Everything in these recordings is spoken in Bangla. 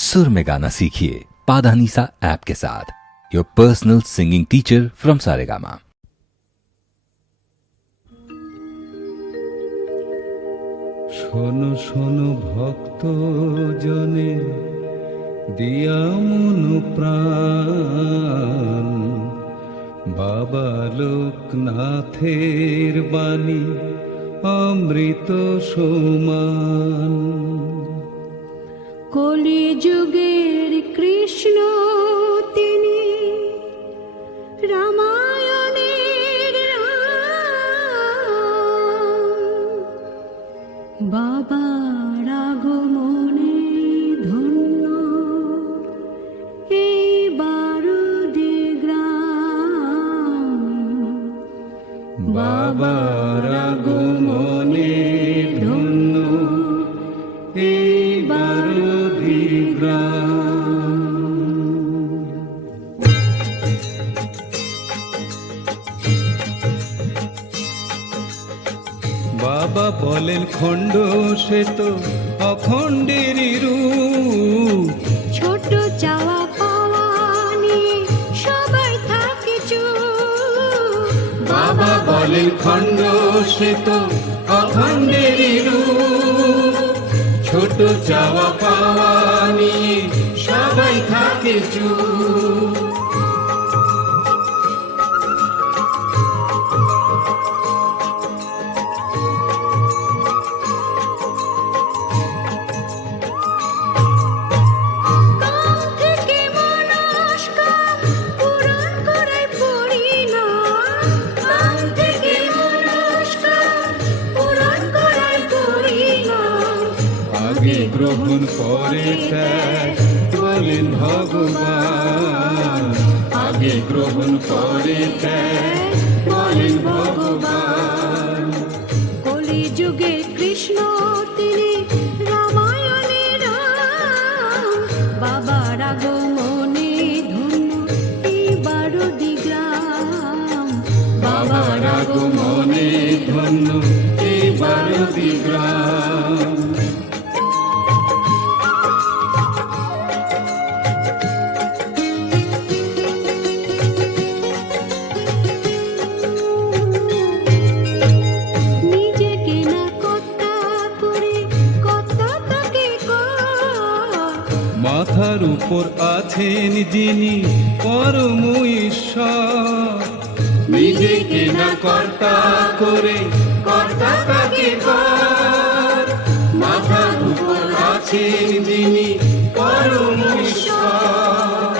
सुर में गाना सीखिए पाधानीसा ऐप के साथ, your personal singing teacher from Saregama. শোনো শোনো ভক্ত জনে দিয়া মন প্রাণ, বাবা লোকনাথের বাণী অমৃত সমান। কলিযুগের কৃষ্ণ তিনি, রামায়ণের রাম, বাবার আগমনে ধন্য এই বারুদি গ্রাম। বাবার আগমনে ধন্য এই বারুদি গ্রাম। বাবা বলেন খণ্ড সে তো অখণ্ডেরই রূপ, ছোট চাওয়া পাওয়া নিয়ে সবাই থাকে চুপ। বাবা বলেন খণ্ড সে তো অখণ্ডেরই রূপ, ছোট চাওয়া পাওয়া নিয়ে সবাই থাকে চুপ। কাম থেকে মনস্কাম পূরণ করাই পরিণাম। কাম থেকে মনস্কাম পূরণ করাই পরিণাম। আগে গ্রহণ পরে ত্যাগ বলেন ভগবান, আগে গ্রহণ পরে ত্যাগ বলেন ভগবান। কলিযুগে কৃষ্ণ তিনি, রামায়ণের রাম, বাবার আগমনে ধন্য এই বারুদি গ্রাম। বাবার আগমনে ধন্য এই বারুদি গ্রাম। নিজেকে না কর্তা করে কর্তা তাকে কর। মাথার উপর আছেন যিনি পরম ঈশ্বর, নিজেকে না কর্তা করে কর্তা তাকে কর। মাথার উপর আছেন যিনি পরম ঈশ্বর।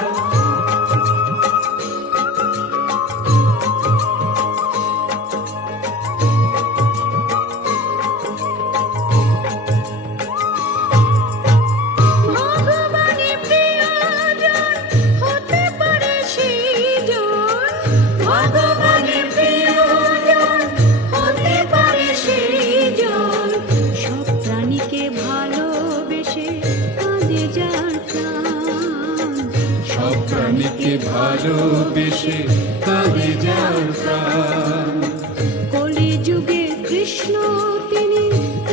ভগবানের প্রিয়জন হতে পারে সেইজন। ভগবানের প্রিয়জন হতে পারে সেইজন। সব প্রাণীকে ভালোবেসে কাঁদে যার প্রাণ। সব প্রাণীকে ভালোবেসে কাঁদে যার প্রাণ। কলিযুগে কৃষ্ণ তিনি,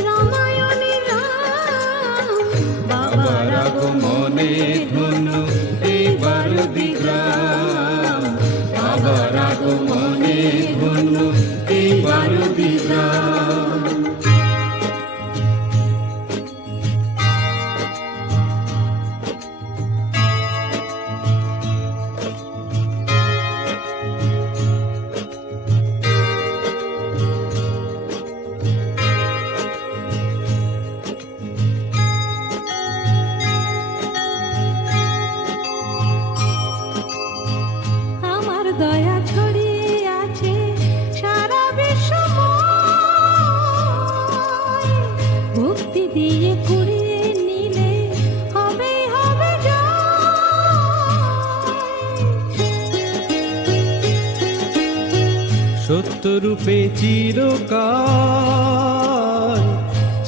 রামায়ণের রাম, বাবার আগমনে ধন্য এই বারুদি গ্রাম। বাবার আগমনে ধন্য এই বারুদি গ্রাম। আমার দয়া ছড়িয়ে আছে সারা বিশ্বময়। ভক্তি দিয়ে কুড়িয়ে নিলে হবে হবে সত্যরূপে চিরকাল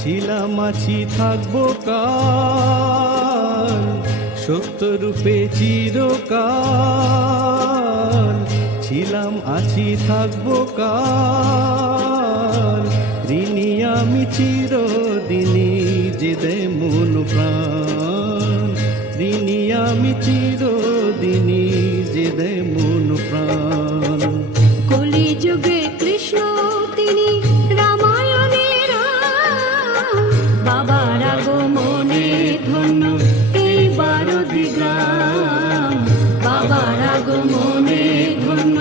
ছিলাম আছি থাকবো কাল। সত্যরূপে চিরকাল ছিলাম আছি থাকবো কাল। ঋণী আমি চিরদিনই যে দে মন প্রাণ, আমি চিরদিনই যে দেয় মন প্রাণ। কলিযুগে কৃষ্ণ তিনি রামায়ণের রাম। বাবার আগমনে ধন্য এই 12টি গ্রাম। বাবার আগমনে ধন্য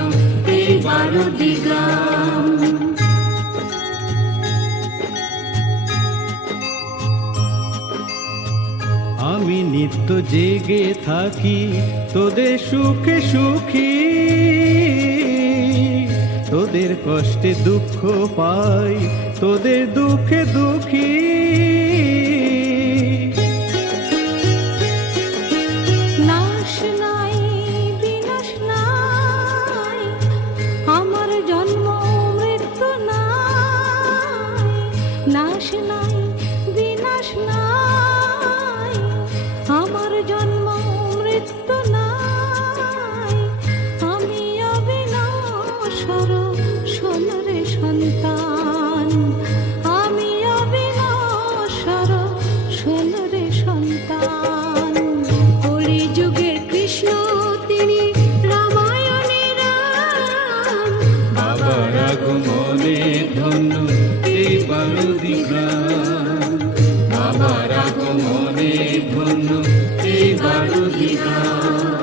এই 12টি গ্রাম। আমি নিত্য জেগে থাকি তোদের সুখে সুখী, তোদের কষ্টে দুঃখ পাই, তোদের দুঃখে দুঃখী। নাশ নাই বিনাশ নাই, আমার জন্ম মৃত্যু নাই। নাশ নাই বিনাশ নাই, আমার জন্ম মৃত্যু নাই। আমি অবিনাশর সোনারে সন্তান। আমি অবিনাশর সোনারে সন্তান। কলিযুগের কৃষ্ণ তিনি রামায়ণের রাম। বাবার আগমনে ধন্য এই 12টি গ্রাম। বাবার আগমনে ধন্য এই 12টি গ্রাম।